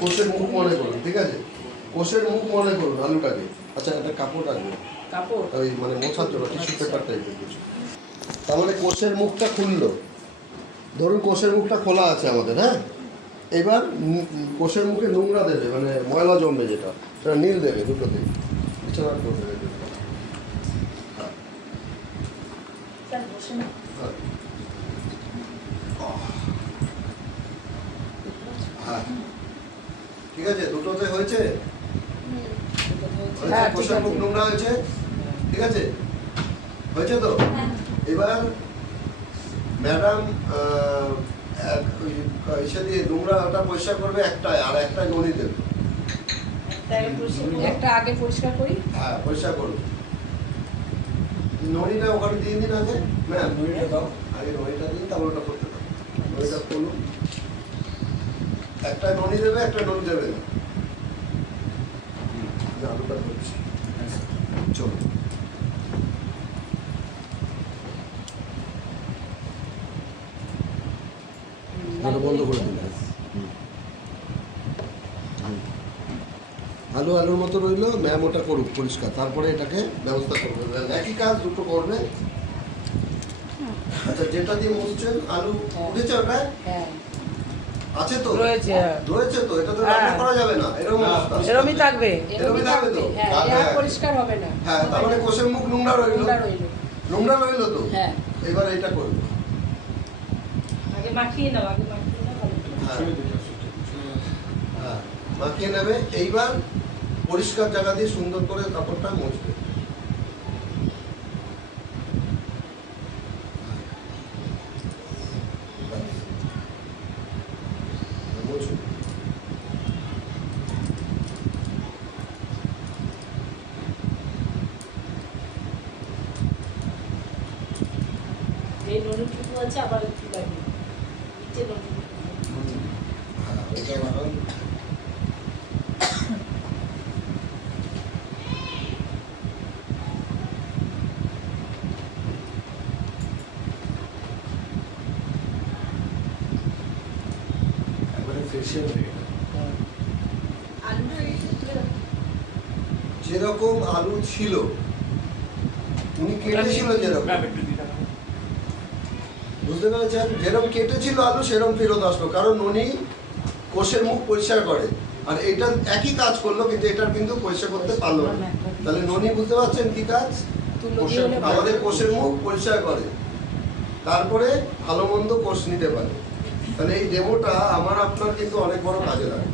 কোষের মুখ মনে করুন, ঠিক আছে? কোষের মুখ মনে করুন আলুটাকে। আচ্ছা, একটা কাপড় রাখবে, কাপড় ওই মানে মোছার জন্য টিস্যু পেপার টাইপের কিছু। তাহলে কোষের মুখটা খুললো, ধরুন কোষের মুখটা খোলা আছে আমাদের, হ্যাঁ? এবার কোষের মুখে নোংরা দেবে, মানে ময়লা জমবে যেটা, সেটা নীল দেবে দুটোতেই, বিছানা করে দেবে। স্যার বসে না। হ্যাঁ, ঠিক আছে, দুটোতে হয়েছে। হ্যাঁ, কোষের মুখ নোংরা হয়েছে, ঠিক আছে, হয়েছে তো। এবার ম্যাডাম এসে দিয়ে নোংরাটা পরিষ্কার করবে একটাই, আর একটাই ননি দেবে। একটা আগে পরিষ্কার করি। হ্যাঁ, পরিষ্কার করবে। ননিটা ওখানে দিয়ে দিন আগে, ম্যাম ননিটা দাও আগে, ননিটা দিন, তারপর ওটা করতে দাও। ননিটা খুলুন, একটা ননি দেবে, একটা ননি দেবে না। আলুটা করছি, চলো। বন্ধ করে দিন। আলু আলুর মতো রইলো, ম্যাম ওটা করুক পরিষ্কার, তারপরে এটাকে ব্যবস্থা করবে। একই কাজ দুটো করবে। আচ্ছা, যেটা দিয়ে মুছছেন আলু উঠেছে ওটা আছে তো, রয়েছে রয়েছে তো, এটা তো রান্না করা যাবে না, এরকম অবস্থা। এরমই থাকবে, এরকমই থাকবে তো। হ্যাঁ, পরিষ্কার হবে না। হ্যাঁ, তার মানে কোষের মুখ নোংরা রইলো, নোংরা রইলো তো। হ্যাঁ, এবার এটা করবে। আগে মাখিয়ে নাও, আগে মাখিয়ে নাও। হ্যাঁ, মাখিয়ে নেবে। এইবার পরিষ্কার জায়গা দিয়ে সুন্দর করে কাপড়টা মুছবে। মুছুন। এই ননিটুকু আছে, আবার একটু লাগবে নিচে ননিটুকু। হ্যাঁ, ওইটা বানান। একবারে ফেসিয়াল হয়ে গেল। যেরকম আলু ছিল উনি কেটেছিল, যেরকম, বুঝতে পেরেছেন? যেরকম কেটেছিল আলু সেরকম ফেরত আসলো, কারণ উনি কোষের মুখ পরিষ্কার করে, আর এটা একই কাজ করলো, কিন্তু এটার কিন্তু পরিষ্কার করতে পারলো না। তাহলে ননি বুঝতে পারছেন কি কাজ? আমাদের কোষের মুখ পরিষ্কার করে, তারপরে ভালো মন্দ কোষ নিতে পারে। তাহলে এই ডেমোটা আমার আপনার কিন্তু অনেক বড় কাজে লাগে।